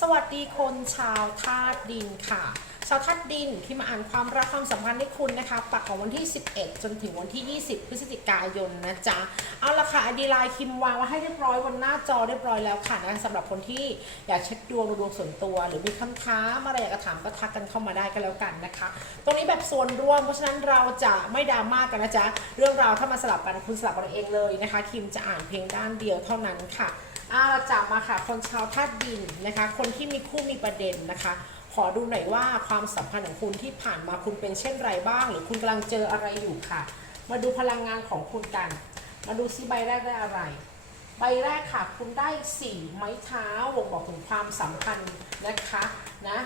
สวัสดีคนชาวธาตุดินค่ะ ชาวธาตุดินที่มาอ่านความรักความสัมพันธ์ให้คุณนะคะปักของวันที่ 11 จนถึงวันที่ 20 พฤศจิกายนนะจ๊ะเอาละค่ะอดีไลน์คิมวางไว้ให้เรียบร้อยบนหน้าจอเรียบร้อยแล้วค่ะนะสำหรับคนที่อยากเช็คดวงดวงส่วนตัว หรือมีคำถามอะไรอยากจะถามก็ทักกันเข้ามาได้ก็แล้วกันนะคะ ตรงนี้แบบส่วนรวมเพราะฉะนั้นเราจะไม่ดราม่ากันนะจ๊ะเรื่องราวถ้ามาสลับกันคุณสลับกันเองเลยนะคะคิมจะอ่านเพียงด้านเดียวเท่านั้นค่ะ อาเราจับมาค่ะ คนชาวธาตุดินนะคะ คนที่มีคู่มีประเด็นนะคะ ขอดูหน่อยว่าความสัมพันธ์ของคุณที่ผ่านมาคุณเป็นเช่นไรบ้าง หรือคุณกำลังเจออะไรอยู่ค่ะ มาดูพลังงานของคุณกัน มาดูซิใบแรกได้อะไร ใบแรกค่ะ คุณได้สี่ไม้เท้าบ่งบอกถึงความสัมพันธ์นะคะนะ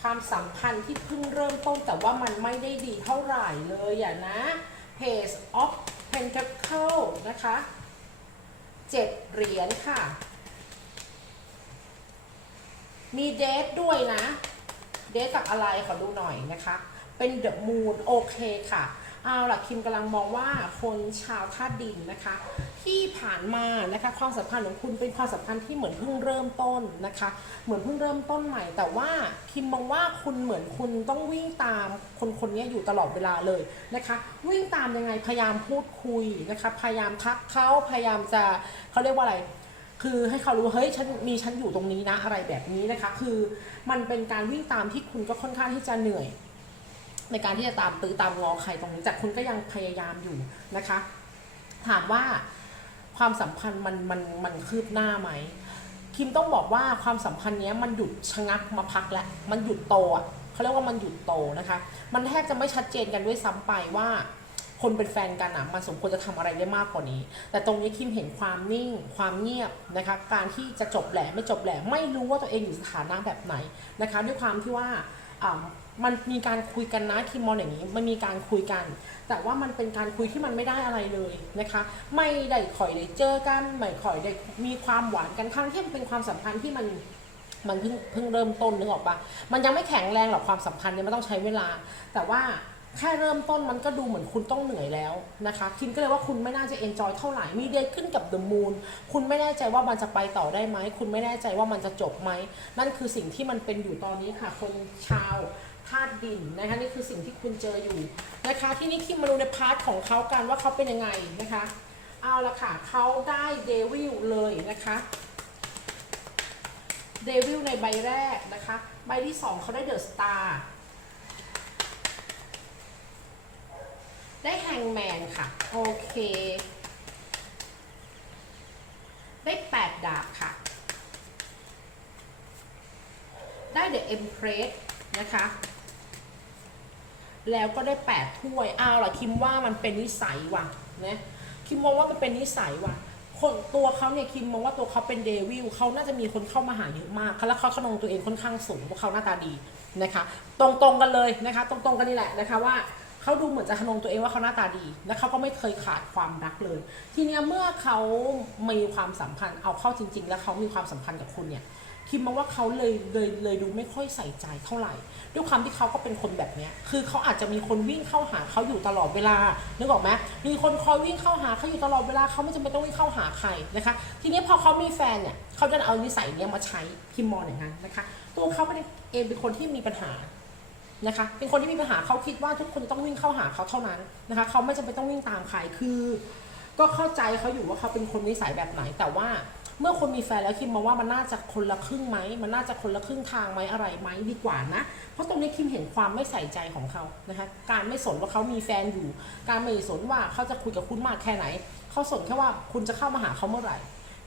ความสัมพันธ์ที่เพิ่งเริ่มต้นแต่ว่ามันไม่ได้ดีเท่าไหร่เลยอะนะ Page of Pentacle นะคะ เจ็ดเหรียญค่ะ มีเดทด้วยนะ เดทกับอะไรขอดูหน่อยนะคะ เป็นเดอะมูนโอเคค่ะ เอาล่ะคิมกำลังมองว่าคนชาวธาตุดินนะคะ ที่ผ่านมานะคะความสัมพันธ์ของคุณเป็นความสัมพันธ์ที่เหมือนเพิ่งเริ่มต้นนะคะ เหมือนเพิ่งเริ่มต้นใหม่ แต่ว่าคิมมองว่าคุณเหมือนคุณต้องวิ่งตามคนคนนี้อยู่ตลอดเวลาเลยนะคะ วิ่งตามยังไงพยายามพูดคุยนะคะ พยายามทักเขาพยายามจะเขาเรียกว่าอะไรคือให้เขารู้เฮ้ยฉันมีฉันอยู่ตรงนี้นะอะไรแบบนี้นะคะ คือมันเป็นการวิ่งตามที่คุณก็ค่อนข้างที่จะเหนื่อย ในการที่จะตามตื้อตามงอใครตรงนี้แต่คุณก็ยังพยายามอยู่นะคะ ถามว่าความสัมพันธ์มันมันมันคืบหน้าไหมคิมต้องบอกว่าความสัมพันธ์เนี้ยมันหยุดชะงักมาพักแล้วมันหยุดโตอะเขาเรียกว่ามันหยุดโตนะคะ มันแทบจะไม่ชัดเจนกันด้วยซ้ำไปว่า คนเป็นแฟนกันอะมันสมควรจะทำอะไรได้มากกว่านี้ แต่ตรงนี้คิมเห็นความนิ่ง ความเงียบนะคะ การที่จะจบแหละไม่จบแหละไม่รู้ว่าตัวเองอยู่สถานะแบบไหนนะคะ ด้วยความที่ว่า มันมีการคุยกันนะคิมมองอย่างนี้ มันมีการคุยกัน แต่ว่ามันเป็นการคุยที่มันไม่ได้อะไรเลยนะคะ ไม่ได้ค่อยได้เจอกันไม่ค่อยได้มีความหวานกันทั้งที่มันเป็นความสัมพันธ์ที่มันมันเพิ่งเพิ่งเริ่มต้นนึกออกปะมันยังไม่แข็งแรงหรอกความสัมพันธ์เนี่ยมันต้องใช้เวลา แต่ว่าแค่เริ่มต้นมันก็ดูเหมือนคุณต้องเหนื่อยแล้วนะคะคิมก็เลยว่าคุณไม่น่าจะเอนจอยเท่าไหร่มีเดทขึ้นกับเดอะมูนคุณไม่แน่ใจว่ามันจะไปต่อได้ไหม คุณไม่แน่ใจว่ามันจะจบไหม นั่นคือสิ่งที่มันเป็นอยู่ตอนนี้ค่ะ คนชาว ธาตุดินนะคะนี่คือสิ่งที่คุณเจออยู่นะคะ ที่นี่คิมมาดูในพาร์ทของเขากันว่าเขาเป็นยังไงนะคะ เอาละค่ะเขาได้เดวิลเลยนะคะเดวิลในใบแรกนะคะ ใบที่สองเขาได้เดอะสตาร์ได้แฮงแมนค่ะ โอเค ได้แปดดาบค่ะ ได้เดอะเอ็มเพรสนะคะ แล้วก็ได้แปดถ้วยเอาล่ะคิมว่ามันเป็นนิสัยว่ะนะคิมมองว่ามันเป็นนิสัยว่ะคนตัวเขาเนี่ยคิมมองว่าตัวเขาเป็นเดวิลเขาน่าจะมีคนเข้ามาหาเยอะมากแล้วเขาขนงตัวเองค่อนข้างสูงเพราะเขาหน้าตาดีนะคะ ตรงๆกันเลยนะคะ ตรงๆกันนี่แหละนะคะว่าเขาดูเหมือนจะขนงตัวเองว่าเขาหน้าตาดี และเขาก็ไม่เคยขาดความรักเลย ทีเนี้ยเมื่อเขามีความสัมพันธ์เอาเข้าจริง ๆ แล้วเขามีความสัมพันธ์กับคุณเนี่ย คิมมองว่าเขาเลยเลยเลยดูไม่ค่อยใส่ใจเท่าไหร่ ด้วยความที่เขาก็เป็นคนแบบเนี้ยคือเขาอาจจะมีคนวิ่งเข้าหาเขาอยู่ตลอดเวลานึกออกไหมมีคนคอยวิ่งเข้าหาเขาอยู่ตลอดเวลาเขาไม่จำเป็นต้องวิ่งเข้าหาใครนะคะ ทีนี้พอเขามีแฟนเนี่ยเขาจะเอานิสัยเนี้ยมาใช้คิมมองอย่างนั้นนะคะ ตัวเขาเป็นเองเป็นคนที่มีปัญหานะคะ เป็นคนที่มีปัญหาเขาคิดว่าทุกคนต้องวิ่งเข้าหาเขาเท่านั้นนะคะเขาไม่จำเป็นต้องวิ่งตามใครคือ ก็เข้าใจเขาอยู่ว่าเขาเป็นคนนิสัยแบบไหนแต่ว่า เมื่อคนมีแฟนแล้วคิมมองว่ามันน่าจะคนละครึ่งไหมมันน่าจะคนละครึ่งทางไหมอะไรไหมดีกว่านะ เพราะตรงนี้คิมเห็นความไม่ใส่ใจของเขานะคะการไม่สนว่าเขามีแฟนอยู่ การไม่สนว่าเขาจะคุยกับคุณมากแค่ไหน เขาสนแค่ว่าคุณจะเข้ามาหาเขาเมื่อไหร่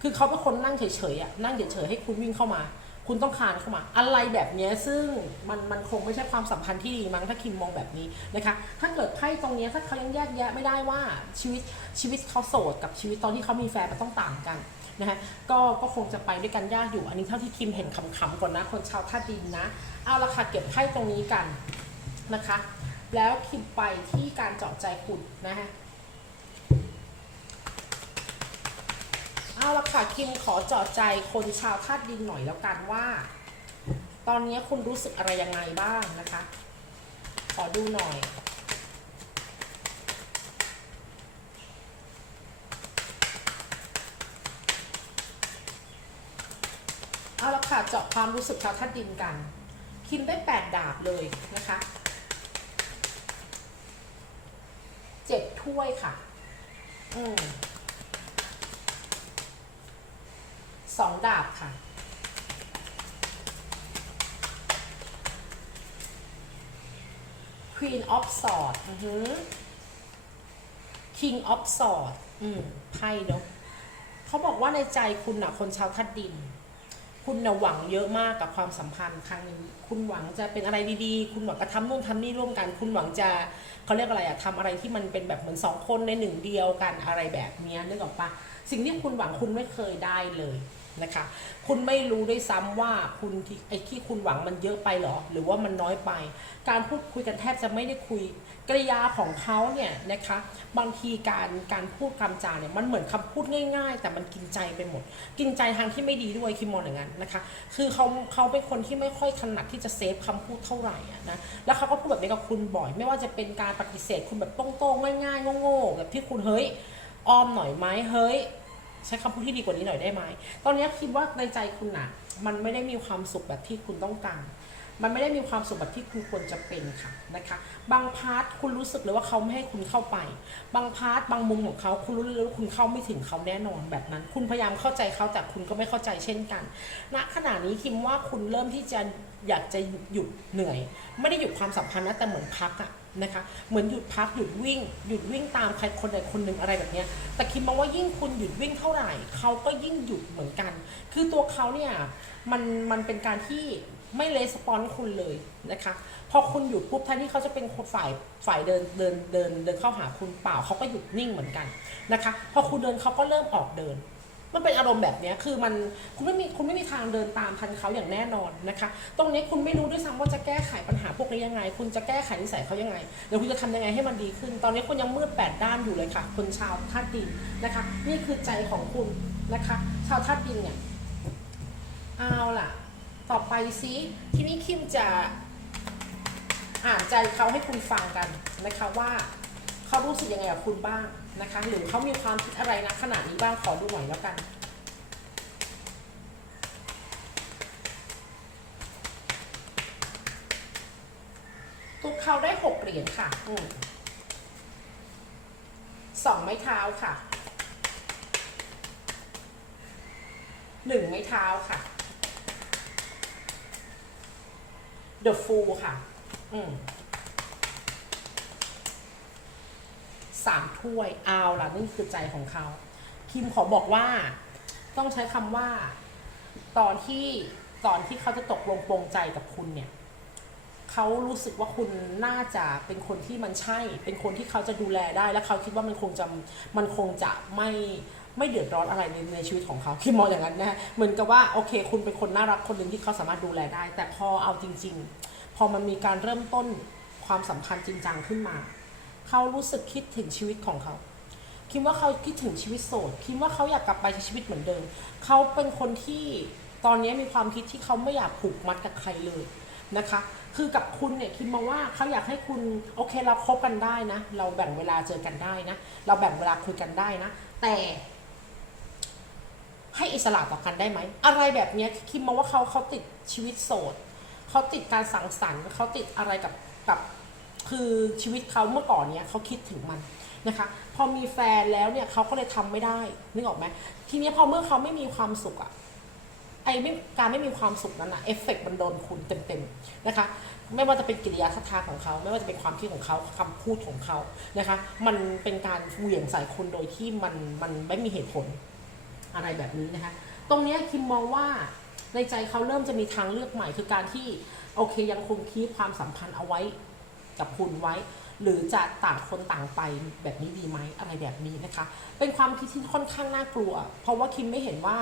คือเขาเป็นคนนั่งเฉยๆอะนั่งเฉยๆให้คุณวิ่งเข้ามา คุณต้องคานเข้ามา อะไรแบบนี้ซึ่งมันมันคงไม่ใช่ความสัมพันธ์ที่ดีมั้งถ้าคิมมองแบบนี้นะคะถ้าเกิดไพ่ตรงนี้ถ้าเขายังแยกแยะไม่ได้ว่าชีวิตชีวิตเขาโสดกับชีวิตตอนที่เขามีแฟนมันต้องต่างกัน นะคะก็ก็คงจะไปด้วยกันยากอยู่ อันนี้เท่าที่คิมเห็นขำๆก่อนนะ คนชาวท่าดินนะ เอาละค่ะเก็บไพ่ตรงนี้กันนะคะ แล้วคิมไปที่การเจาะใจคุณนะคะเอาละค่ะคิมขอเจาะใจคนชาวธาตุดินหน่อยแล้วกันว่า ตอนนี้คุณรู้สึกอะไรยังไงบ้างนะคะ ขอดูหน่อย เอ เอาละ ค่ะ เจาะความรู้สึกชาวธาตุดินกัน คิมได้แปดดาบเลยนะคะเจ็ดถ้วยค่ะ อืมสองดาบค่ะ Queen of Swords อือหือ King of Swords อืมไพ่เนาะเขาบอกว่าในใจคุณน่ะคนชาวทัดดิน คุณนะหวังเยอะมากกับความสัมพันธ์ครั้งนี้ คุณหวังจะเป็นอะไรดีๆ คุณหวังจะทำนู่นทำนี่ร่วมกัน คุณหวังจะเขาเรียกอะไรอะทำอะไรที่มันเป็นแบบเหมือนสองคนในหนึ่งเดียวกันอะไรแบบเนี้ยนึกออกปะสิ่งที่คุณหวังคุณไม่เคยได้เลยนะคะ คุณไม่รู้ด้วยซ้ำว่าคุณที่ไอ้ที่คุณหวังมันเยอะไปหรอ หรือว่ามันน้อยไป การพูดคุยกันแทบจะไม่ได้คุย กริยาของเขาเนี่ยนะคะบางทีการการพูดคำจาเนี่ยมันเหมือนคำพูดง่าย ๆ แต่มันกินใจไปหมด กินใจทางที่ไม่ดีด้วยคิมมองอย่างนั้นนะคะ คือเขาเขาเป็นคนที่ไม่ค่อยถนัดที่จะเซฟคำพูดเท่าไหร่ะนะแล้วเขาก็พูดแบบนี้กับคุณบ่อย ไม่ว่าจะเป็นการปฏิเสธคุณแบบโต้งๆง่ายๆโง่ๆแบบที่คุณเฮ้ยออมหน่อยไหมเฮ้ยใช้คำพูดที่ดีกว่านี้หน่อยได้ไหม ตอนนี้คิดว่าในใจคุณน่ะมันไม่ได้มีความสุขแบบที่คุณต้องการ มันไม่ได้มีความสุขแบบที่คุณควรจะเป็นค่ะนะคะ บางพาร์ทคุณรู้สึกเลยว่าเขาไม่ให้คุณเข้าไป บางพาร์ทบางมุมของเขาคุณรู้เลยว่าคุณเข้าไม่ถึงเขาแน่นอนแบบนั้น คุณพยายามเข้าใจเขาแต่คุณก็ไม่เข้าใจเช่นกันณขณะนี้คิมว่าคุณเริ่มที่จะอยากจะหยุดเหนื่อย ไม่ได้หยุดความสัมพันธ์นะแต่เหมือนพักอะนะคะเหมือนหยุดพักหยุดวิ่ง หยุดวิ่งตามใครคนใดคนหนึ่งอะไรแบบนี้แต่คิมมองว่ายิ่งคุณหยุดวิ่งเท่าไหร่เขาก็ยิ่งหยุดเหมือนกัน คือตัวเขาเนี่ยมันมันเป็นการที่ ไม่เลสปอนคุณเลยนะคะ พอคุณหยุดปุ๊บแทนที่เขาจะเป็นคนฝ่ายฝ่ายเดินเดินเดินเดินเข้าหาคุณเปล่าเขาก็หยุดนิ่งเหมือนกันนะคะ พอคุณเดินเขาก็เริ่มออกเดิน มันเป็นอารมณ์แบบนี้คือมันคุณไม่มีคุณไม่มีทางเดินตามทันเขาอย่างแน่นอนนะคะ ตรงนี้คุณไม่รู้ด้วยซ้ำว่าจะแก้ไขปัญหาพวกนี้ยังไง คุณจะแก้ไขนิสัยเขายังไงเดี๋ยวคุณจะทำยังไงให้มันดีขึ้น ตอนนี้คุณยังมืดแปดด้านอยู่เลยค่ะคนชาวธาตุดินนะคะ นี่คือใจของคุณนะคะ ชาวธาตุดินเนี่ยเอาล่ะ ต่อไปซิทีนี้คิมจะอ่านใจเขาให้คุณฟังกันนะคะว่าเขารู้สึกยังไงกับคุณบ้างนะคะ หรือเขามีความคิดอะไรนะขณะนี้บ้างขอดูหน่อยแล้วกันตัวเขาได้หกเหรียญค่ะอืสองไม้เท้าค่ะหนึ่งไม้เท้าค่ะ The Fool ค่ะ อืมสามถ้วยเอาล่ะนี่คือใจของเขา คิมขอบอกว่า ต้องใช้คำว่า ตอนที่ตอนที่เขาจะตกลงปรงใจกับคุณเนี่ยเขารู้สึกว่าคุณน่าจะเป็นคนที่มันใช่ เป็นคนที่เขาจะดูแลได้ และเขาคิดว่ามันคงจะมันคงจะไม่ ไม่เดือดร้อนอะไรในในชีวิตของเขาคิดมองอย่างนั้นนะฮะเหมือนกับว่าโอเค คุณเป็นคนน่ารักคนหนึ่งที่เขาสามารถดูแลได้ แต่พอเอาจริง ๆ พอมันมีการเริ่มต้นความสัมพันธ์จริงจังขึ้นมา เขารู้สึกคิดถึงชีวิตของเขา คิดว่าเขาคิดถึงชีวิตโสด คิดว่าเขาอยากกลับไปใช้ชีวิตเหมือนเดิม เขาเป็นคนที่ตอนนี้มีความคิดที่เขาไม่อยากผูกมัดกับใครเลยนะคะ คือกับคุณเนี่ยคิดมองว่าเขาอยากให้คุณโอเคเราคบกันได้นะ เราแบ่งเวลาเจอกันได้นะ เราแบ่งเวลาคุยกันได้นะ แต่ ให้อิสระต่อกันได้ไหม อะไรแบบนี้คิดมองว่าเขาเขาติดชีวิตโสดเขาติดการสังสรรค์เขาติดอะไรกับกับคือชีวิตเขาเมื่อก่อนเนี้ยเขาคิดถึงมันนะคะ พอมีแฟนแล้วเนี่ยเขาก็เลยทำไม่ได้นึกออกไหมทีนี้พอเมื่อเขาไม่มีความสุขอะไอ้ไม่การไม่มีความสุขนั้นอะเอฟเฟกต์มันโดนคุณเต็มๆนะคะ ไม่ว่าจะเป็นกิริยาท่าทางของเขา ไม่ว่าจะเป็นความคิดของเขาคำพูดของเขานะคะ มันเป็นการเหวี่ยงใส่คุณโดยที่มันมันไม่มีเหตุผล อะไรแบบนี้นะคะ ตรงนี้คิมมองว่าในใจเขาเริ่มจะมีทางเลือกใหม่คือการที่โอเคยังคงคีปความสัมพันธ์เอาไว้กับคุณไว้ หรือจะต่างคนต่างไปแบบนี้ดีไหมอะไรแบบนี้นะคะ เป็นความคิดที่ค่อนข้างน่ากลัว เพราะว่าคิมไม่เห็นว่า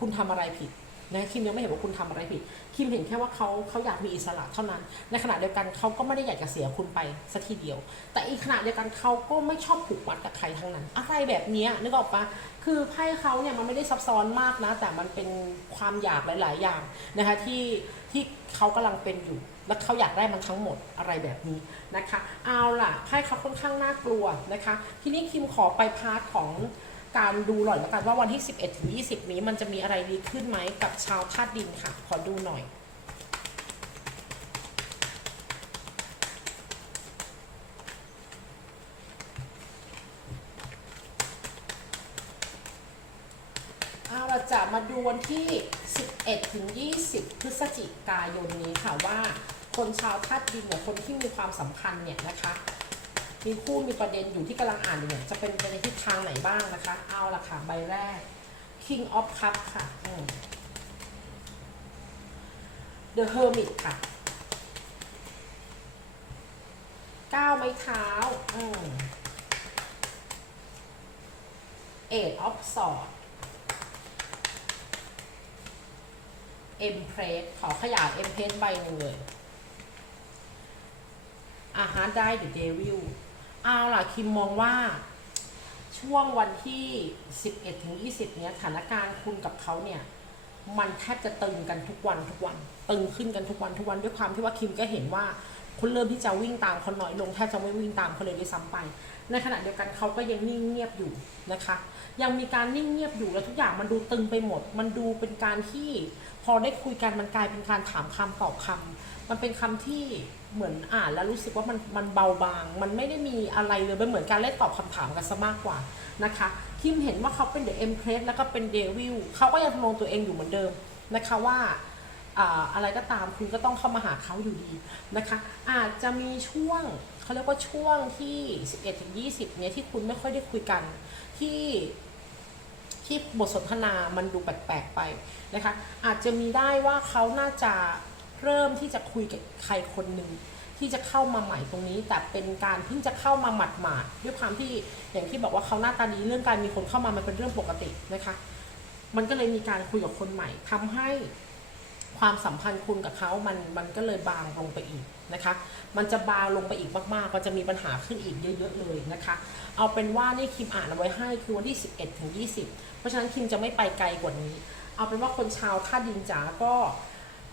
คุณทำอะไรผิดนะคิมยังไม่เห็นว่าคุณทำอะไรผิด คิมเห็นแค่ว่าเขาเขาอยากมีอิสระเท่านั้น ในขณะเดียวกันเขาก็ไม่ได้อยากจะเสียคุณไปสักทีเดียว แต่อีกขณะเดียวกันเขาก็ไม่ชอบผูกมัดกับใครทั้งนั้น อะไรแบบนี้นึกออกปะ คือไพ่เขาเนี่ยมันไม่ได้ซับซ้อนมากนะ แต่มันเป็นความอยากหลาย ๆ อย่างนะคะที่ที่เขากำลังเป็นอยู่ และเขาอยากได้มันทั้งหมดอะไรแบบนี้นะคะ เอาล่ะไพ่เขาค่อนข้างน่ากลัวนะคะ ทีนี้คิมขอไปพาร์ทของการดูหน่อยแล้วกันว่าวันที่ 11ถึง20 นี้มันจะมีอะไรดีขึ้นไหมกับชาวธาตุดินค่ะ ขอดูหน่อย เอาเราจะ มาดูวันที่ 11 ถึง 20 พฤศจิกายนนี้ค่ะว่า คนชาวธาตุดินเนี่ยคนที่มีความสัมพันธ์เนี่ยนะคะ มีคู่มีประเด็นอยู่ที่กำลังอ่านอยู่เนี่ยจะเป็นไปในทิศทางไหนบ้างนะคะ เอาละค่ะ ใบแรก King of Cup ค่ะ The Hermit ค่ะก้าวไม้เท้าอื ม Eight of Swords Empress ขอขยาย Empress ใบหนึ่งเลยอาหารได้ The Devil เอาล่ะ คิมมองว่าช่วงวันที่ 11ถึง20 เนี้ยสถานการณ์คุณกับเขาเนี่ย มันแทบจะตึงกันทุกวันทุกวัน ตึงขึ้นกันทุกวันทุกวันด้วยความที่ว่าคิมก็เห็นว่าคุณเริ่มที่จะวิ่งตามเขาน้อยลงแทบจะไม่วิ่งตามเขาเลยด้วยซ้ำไป ในขณะเดียวกันเขาก็ยังนิ่งเงียบอยู่นะคะ ยังมีการนิ่งเงียบอยู่แล้วทุกอย่างมันดูตึงไปหมด มันดูเป็นการที่พอได้คุยกันมันกลายเป็นการถามคำตอบคำมันเป็นคำที่เหมือนอ่านแล้วรู้สึกว่ามันมันเบาบาง มันไม่ได้มีอะไรเลยมันเหมือนการเล่นตอบคำถามกันซะมากกว่านะคะคิมเห็นว่าเขาเป็นเดอะเอ็มเพรสแล้วก็เป็นเดวิลเขาก็ยังทำนองตัวเองอยู่เหมือนเดิมนะคะว่าอะไรก็ตามคุณก็ต้องเข้ามาหาเขาอยู่ดีนะคะ อาจจะมีช่วง เขาเรียกว่าช่วงที่ 11ถึง20 เนี้ยที่คุณไม่ค่อยได้คุยกันที่ที่บทสนทนามันดูแปลกๆไปนะคะ อาจจะมีได้ว่าเขาน่าจะเริ่มที่จะคุยกับใครคนหนึ่งที่จะเข้ามาใหม่ตรงนี้ แต่เป็นการเพิ่งจะเข้ามาหมัดหมาดๆด้วยความที่อย่างที่บอกว่าเขาหน้าตาดีเรื่องการมีคนเข้ามามันเป็นเรื่องปกตินะคะ มันก็เลยมีการคุยกับคนใหม่ทำให้ ความสัมพันธ์คุณกับเขามันมันก็เลยบางลงไปอีกนะคะ มันจะบางลงไปอีกมากๆมันจะมีปัญหาขึ้นอีกเยอะๆเลยนะคะ เอาเป็นว่านี่คิมอ่านเอาไว้ให้คือวันที่ 11ถึง20 เพราะฉะนั้นคิมจะไม่ไปไกลกว่านี้ เอาเป็นว่าคนชาวท่าดินจ๋าก็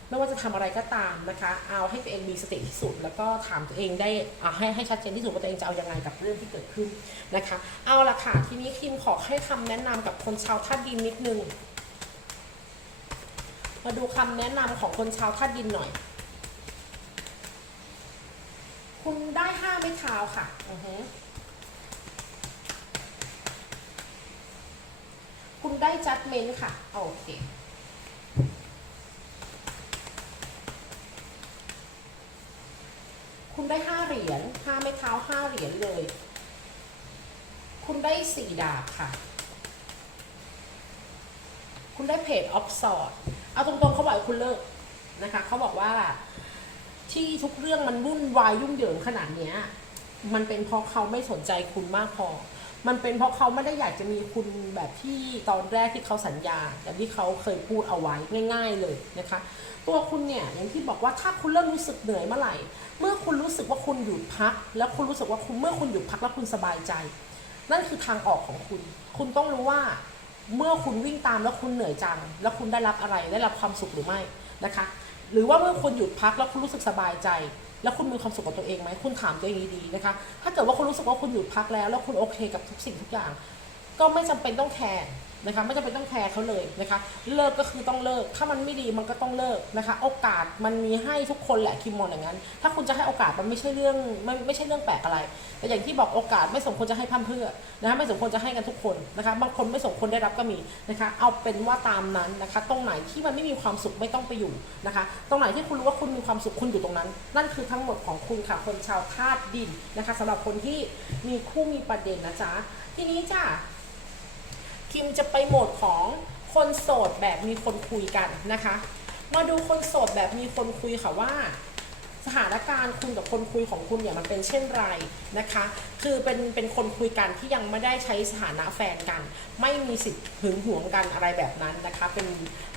ไม่ว่าจะทำอะไรก็ตามนะคะ เอาให้ตัวเองมีสติที่สุด แล้วก็ถามตัวเองได้อ่าให้ให้ชัดเจนที่สุดว่าตัวเองจะเอายังไงกับเรื่องที่เกิดขึ้นนะคะ เอาละค่ะ ทีนี้คิมขอให้คำแนะนำกับคนชาวท่าดินนิดนึง มาดูคำแนะนำของคนชาวธาตุดินหน่อย คุณได้ห้าไม้เท้าค่ะอือฮึคุณได้จัดเมนค่ะ โอเค คุณได้ห้าเหรียญห้าไม้เท้าห้าเหรียญเลย คุณได้สี่ดาบค่ะ คุณได้เพจออฟสอด เอาตรงๆเขาบอกให้คุณเลิกนะคะเขาบอกว่าที่ทุกเรื่องมันวุ่นวายยุ่งเหยิงขนาดเนี้ย มันเป็นเพราะเขาไม่สนใจคุณมากพอ มันเป็นเพราะเขาไม่ได้อยากจะมีคุณแบบที่ตอนแรกที่เขาสัญญาแบบที่เขาเคยพูดเอาไว้ง่าย ๆเลยนะคะ ตัวคุณเนี่ยอย่างที่บอกว่าถ้าคุณเริ่มรู้สึกเหนื่อยเมื่อไหร่ เมื่อคุณรู้สึกว่าคุณหยุดพัก แล้วคุณรู้สึกว่าคุณเมื่อคุณหยุดพักแล้วคุณสบายใจ นั่นคือทางออกของคุณ คุณต้องรู้ว่า เมื่อคุณวิ่งตามแล้วคุณเหนื่อยจัง แล้วคุณได้รับอะไรได้รับความสุขหรือไม่นะคะ หรือว่าเมื่อคุณหยุดพักแล้วคุณรู้สึกสบายใจ แล้วคุณมีความสุขกับตัวเองไหมคุณถามตัวเองดีๆนะคะ ถ้าเกิดว่าคุณรู้สึกว่าคุณหยุดพักแล้ว แล้วคุณโอเคกับทุกสิ่งทุกอย่าง ก็ไม่จำเป็นต้องแคร์ นะคะไม่จำเป็นต้องแคร์เขาเลยนะคะ เลิกก็คือต้องเลิก ถ้ามันไม่ดีมันก็ต้องเลิกนะคะ โอกาสมันมีให้ทุกคนแหละคิมมองอย่างนั้น ถ้าคุณจะให้โอกาสมันไม่ใช่เรื่องไม่ไม่ใช่เรื่องแปลกอะไร แต่อย่างที่บอกโอกาสไม่สมควรจะให้พร่ำเพื่อนะคะไม่สมควรจะให้กันทุกคนนะคะบางคนไม่สมควรได้รับก็มีนะคะ เอาเป็นว่าตามนั้นนะคะ ตรงไหนที่มันไม่มีความสุขไม่ต้องไปอยู่นะคะ ตรงไหนที่คุณรู้ว่าคุณมีความสุขคุณอยู่ตรงนั้น นั่นคือทั้งหมดของคุณค่ะคนชาวธาตุดินนะคะสำหรับคนที่มีคู่มีประเด็นนะจ๊ะทีนี้จ้ะ คิมจะไปโหมดของคนโสดแบบมีคนคุยกันนะคะ มาดูคนโสดแบบมีคนคุยค่ะว่า สถานการณ์คุณกับคนคุยของคุณเนี่ยมันเป็นเช่นไรนะคะ คือเป็นเป็นคนคุยกันที่ยังไม่ได้ใช้สถานะแฟนกัน ไม่มีสิทธิ์หึงหวงกันอะไรแบบนั้นนะคะ เป็น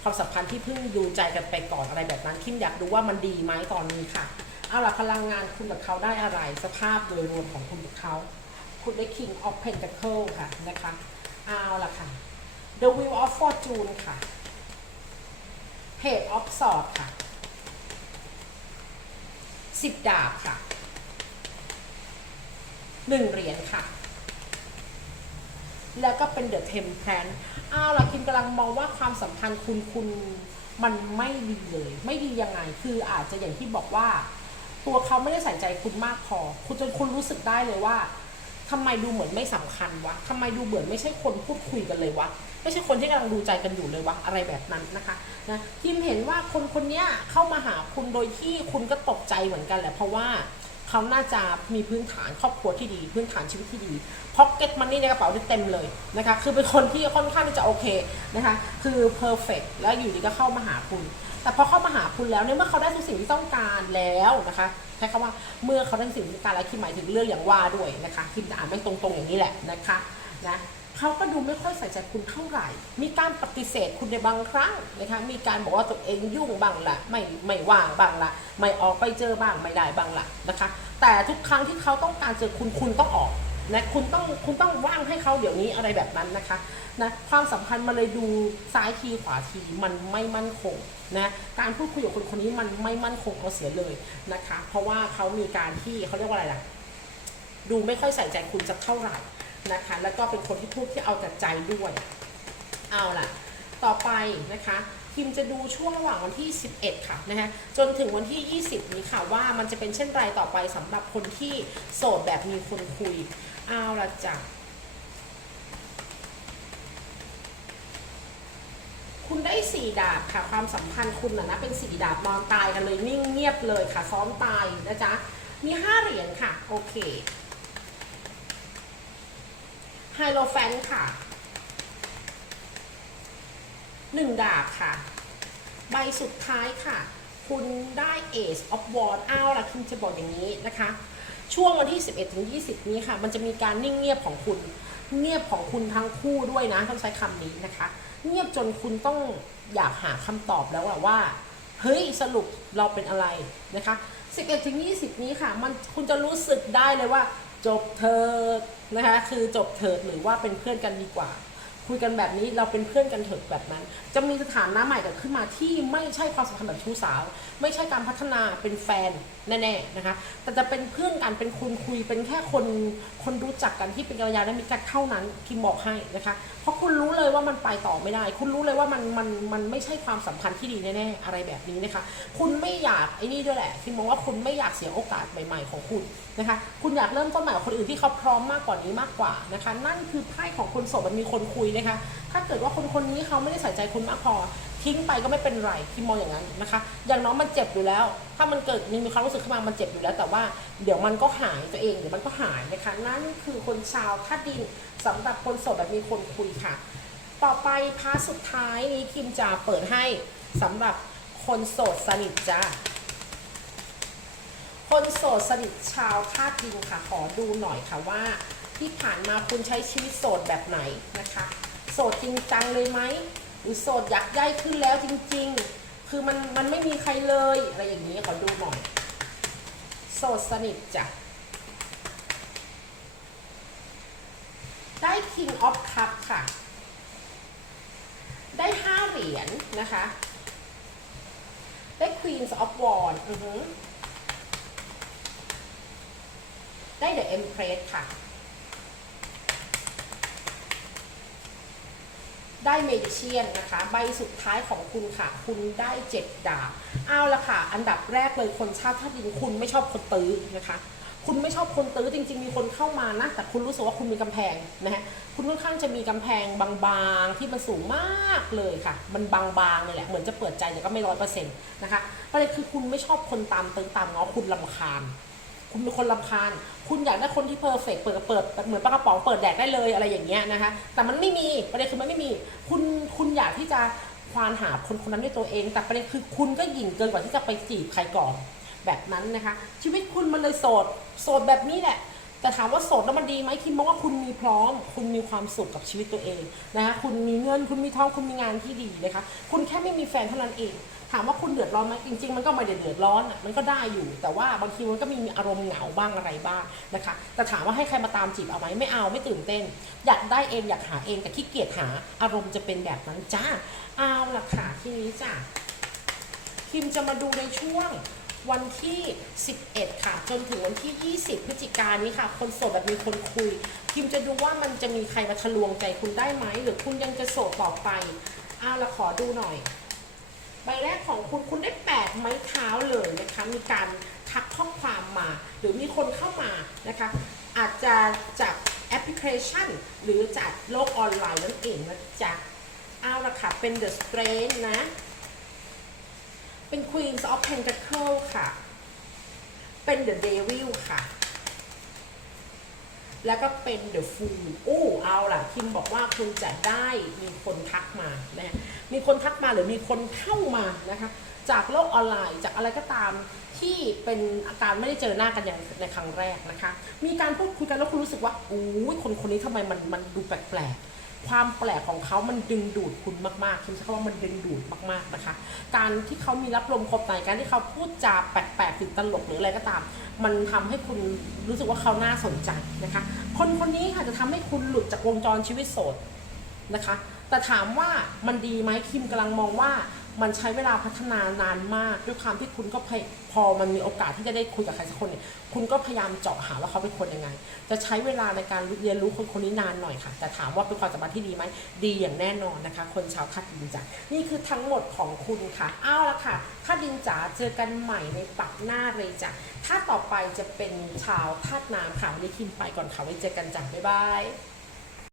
ความสัมพันธ์ที่เพิ่งดูใจกันไปก่อนอะไรแบบนั้นคิมอยากดูว่ามันดีไหมตอนนี้ค่ะเอาล่ะพลังงานคุณกับเขาได้อะไร สภาพโดยรวมของคุณกับเขา คุณได้ King of Pentacle ค่ะนะคะ เอาล่ะค่ะ The Wheel of Fortune ค่ะ Page of Swords ค่ะสิบดาบค่ะหนึ่งเหรียญค่ะ แล้วก็เป็นเดอะเทมเพลนอ้าวล่ะคิมกำลังมองว่าความสัมพันธ์คุณคุณมันไม่ดีเลย ไม่ดียังไง คืออาจจะอย่างที่บอกว่า ตัวเขาไม่ได้ใส่ใจคุณมากพอ คุณจนคุณรู้สึกได้เลยว่า ทำไมดูเหมือนไม่สำคัญวะทำไมดูเหมือนไม่ใช่คนพูดคุยกันเลยวะ ไม่ใช่คนที่กำลังดูใจกันอยู่เลยวะ อะไรแบบนั้นนะคะนะคิมเห็นว่าคนคนนี้เข้ามาหาคุณโดยที่คุณก็ตกใจเหมือนกันแหละเพราะว่าเขาน่าจะมีพื้นฐานครอบครัวที่ดี พื้นฐานชีวิตที่ดีพ็อกเก็ตมันนี่ในกระเป๋าเต็มเลยนะคะ คือเป็นคนที่ค่อนข้างที่จะโอเคนะคะ คือเพอร์เฟกแล้วอยู่ดีก็เข้ามาหาคุณ แต่พอเข้ามาหาคุณแล้วเนี่ยเมื่อเขาได้ทุกสิ่งที่ต้องการแล้วนะคะใช้คำว่าเมื่อเขาได้สิ่งที่ต้องการแล้วคิมหมายถึงเรื่องอย่างว่าด้วยนะคะคิมจะอ่านไม่ตรงๆอย่างนี้แหละนะคะนะเขาก็ดูไม่ค่อยใส่ใจคุณเท่าไหร่ มีการปฏิเสธคุณในบางครั้งนะคะ มีการบอกว่าตัวเองยุ่งบ้างละไม่ไม่ว่างบ้างละไม่ออกไปเจอบ้างไม่ได้บ้างละนะคะ แต่ทุกครั้งที่เขาต้องการเจอคุณคุณต้องออก นะคุณต้องคุณต้องว่างให้เขาเดี๋ยวนี้อะไรแบบนั้นนะคะนะความสัมพันธ์มาเลยดูซ้ายทีขวาทีมันไม่มั่นคงนะการพูดคุยกับคนคนนี้มันไม่มั่นคงเอาเสียเลยนะคะ เพราะว่าเขามีการที่เขาเรียกว่าอะไรล่ะดูไม่ค่อยใส่ใจคุณสักเท่าไหร่นะคะ แล้วก็เป็นคนที่พูดที่เอาแต่ใจด้วย เอาล่ะ ต่อไปนะคะคิมจะดูช่วงระหว่างวันที่ 11 ค่ะนะคะจนถึงวันที่ 20 นี้ค่ะว่ามันจะเป็นเช่นไรต่อไปสำหรับคนที่โสดแบบมีคนคุย เอาละจ้ะคุณได้สี่ดาบค่ะ ความสัมพันธ์คุณนะนะเป็นสี่ดาบนอนตายกันเลยนิ่งเงียบเลยค่ะ ซ้อมตายนะจ๊ะ มีห้าเหรียญค่ะ โอเคไฮโลแฟนค่ะหนึ่งดาบค่ะ ใบสุดท้ายค่ะ คุณได้ Ace of Wands อ้าล่ะคิมจะบอกอย่างนี้นะคะ ช่วงวันที่ 11ถึง20 นี้ค่ะ มันจะมีการนิ่งเงียบของคุณ เงียบของคุณทั้งคู่ด้วยนะต้องใช้คำนี้นะคะ เงียบจนคุณต้องอยากหาคำตอบแล้วอะว่า เฮ้ยสรุปเราเป็นอะไรนะคะ 11ถึง20 นี้ค่ะ มันคุณจะรู้สึกได้เลยว่า จบเถิดนะคะ คือจบเถิดหรือว่าเป็นเพื่อนกันดีกว่า คุยกันแบบนี้เราเป็นเพื่อนกันเถอะแบบนั้น จะมีสถานะใหม่เกิดขึ้นมาที่ไม่ใช่ความสัมพันธ์แบบชู้สาว ไม่ใช่การพัฒนาเป็นแฟนแน่ๆนะคะ แต่จะเป็นเพื่อนกันเป็นคุณคุยเป็นแค่คนคนรู้จักกันที่เป็นกัลยาณมิตรกันเท่านั้นคิมบอกให้นะคะ เพราะคุณรู้เลยว่ามันไปต่อไม่ได้ คุณรู้เลยว่ามันมันมันไม่ใช่ความสัมพันธ์ที่ดีแน่ๆอะไรแบบนี้นะคะ คุณไม่อยากไอ้นี่ด้วยแหละคิมมองว่าคุณไม่อยากเสียโอกาสใหม่ ๆ ของคุณนะคะ คุณอยากเริ่มต้นใหม่กับคนอื่นที่เขาพร้อมมากกว่านี้มากกว่านะคะ นั่นคือไพ่ของคนโสดมันมีคนคุยนะคะ ถ้าเกิดว่าคนคนนี้เขาไม่ได้ใส่ใจคุณมากพอ ทิ้งไปก็ไม่เป็นไรคิมมองอย่างนั้นนะคะ อย่างน้องมันเจ็บอยู่แล้ว ถ้ามันเกิดมีความรู้สึกขึ้นมา มันเจ็บอยู่แล้ว แต่ว่าเดี๋ยวมันก็หายตัวเอง เดี๋ยวมันก็หายนะคะ นั่นคือคนชาวธาดินสำหรับคนโสดแบบมีคนคุยค่ะ ต่อไปพาสุดท้ายนี้คิมจะเปิดให้สำหรับคนโสดสนิทจ้าคนโสดสนิทชาวธาตุดินค่ะ ขอดูหน่อยค่ะว่า ที่ผ่านมาคุณใช้ชีวิตโสดแบบไหนนะคะ โสดจริงจังเลยไหมหรือโสดอยากย้ายขึ้นแล้วจริง ๆ คือมันมันไม่มีใครเลยอะไรอย่างนี้ขอดูหน่อย โสดสนิทจ้ะได้ King of Cup ค่ะ ได้ห้าเหรียญนะคะ ได้ Queen of Wands อือหือได้ The Empress ค่ะ ได้เมดิเชียนนะคะ ใบสุดท้ายของคุณค่ะ คุณได้เจ็ดดาบเอาละค่ะ อันดับแรกเลยคนชาติธาตุดินคุณไม่ชอบคนตื้อนะคะ คุณไม่ชอบคนตื้อจริง ๆ มีคนเข้ามานะ แต่คุณรู้สึกว่าคุณมีกำแพงนะฮะคุณค่อนข้างจะมีกำแพงบางๆที่มันสูงมากเลยค่ะ มันบางๆเลยแหละเหมือนจะเปิดใจแต่ก็ไม่ร้อยเปอร์เซ็นต์นะคะประเด็นคือคุณไม่ชอบคนตามตื้อตามง้อคุณลำคาญ คุณเป็นคนลำคาญ คุณอยากได้คนที่เพอร์เฟกเปิดเปิดเหมือนปลากระป๋องเปิดแดกได้เลยอะไรอย่างเงี้ยนะคะ แต่มันไม่มีประเด็นคือมันไม่มี คุณคุณอยากที่จะควานหาคนคนนั้นด้วยตัวเอง แต่ประเด็นคือคุณก็หยิ่งเกินกว่าที่จะไปจีบใครก่อนแบบนั้นนะคะ ชีวิตคุณมันเลยโสด โสดแบบนี้แหละแต่ถามว่าโสดแล้วมันดีไหมคิมมองว่าคุณมีพร้อม คุณมีความสุขกับชีวิตตัวเองนะคะคุณมีเงินคุณมีทองคุณมีงานที่ดีนะคะ คุณแค่ไม่มีแฟนเท่านั้นเอง ถามว่าคุณเดือดร้อนไหมจริง ๆ มันก็ไม่ได้เดือดร้อนอะมันก็ได้อยู่ แต่ว่าบางทีมันก็มีอารมณ์เหงาบ้างอะไรบ้างนะคะ แต่ถามว่าให้ใครมาตามจีบเอาไหมไม่เอาไม่ตื่นเต้น อยากได้เองอยากหาเองแต่ขี้เกียจหา อารมณ์จะเป็นแบบนั้นจ้าเอาล่ะค่ะทีนี้จ้ะคิมจะมาดูในช่วงวันที่ 11 ค่ะ จนถึงวันที่ 20 พฤศจิกายนนี้ค่ะ คนโสดแบบมีคนคุยคิมจะดูว่ามันจะมีใครมาทะลวงใจคุณได้ไหม หรือคุณยังจะโสดต่อไปอ้าวเราขอดูหน่อย ใบแรกของคุณคุณได้แปดไม้เท้าเลยนะคะมีการทักข้อความมา หรือมีคนเข้ามานะคะอาจจะจากแอปพลิเคชัน หรือจากโลกออนไลน์นั่นเองนะจ๊ะเอาละค่ะ เป็น The Strength นะ เป็น Queens of Pentacle ค่ะ เป็น The Devil ค่ะ แล้วก็เป็นเดอะฟูอู้เอาล่ะคิมบอกว่าคุณจะได้มีคนทักมานะมีคนทักมาหรือมีคนเข้ามานะคะจากโลกออนไลน์จากอะไรก็ตามที่เป็นอาการไม่ได้เจอหน้ากันอย่างในครั้งแรกนะคะ มีการพูดคุยกันแล้วคุณรู้สึกว่าอู้คนคนนี้ทำไมมันมันดูแปลกๆ ความแปลกของเขามันดึงดูดคุณมากๆคิมใช้คำว่ามันดึงดูดมากๆนะคะ การที่เขามีรับลมคมในการที่เขาพูดจาแปลกๆติดตลกหรืออะไรก็ตาม มันทำให้คุณรู้สึกว่าเขาน่าสนใจนะคะ คนคนนี้ค่ะจะทำให้คุณหลุดจากวงจรชีวิตโสดนะคะ แต่ถามว่ามันดีไหมคิมกำลังมองว่า มันใช้เวลาพัฒนานานมากด้วยความที่คุณก็พพอมันมีโอกาสที่จะได้คุยกับใครสักคนเนี่ยคุณก็พยายามเจาะหาว่าเขาเป็นคนยังไง จะใช้เวลาในการเรียนรู้คนคนนี้นานหน่อยค่ะ แต่ถามว่าเป็นความสัมพันธ์ที่ดีไหมดีอย่างแน่นอนนะคะ คนชาวธาตุดินจ๋านี่คือทั้งหมดของคุณค่ะเอาละค่ะธาตุดินจ๋าเจอกันใหม่ในปักหน้าเลยจ้ะถ้าต่อไปจะเป็นชาวธาตุน้ำค่ะวันนี้คิมไปก่อนค่ะไว้เจอกันจ้ะบ๊ายบาย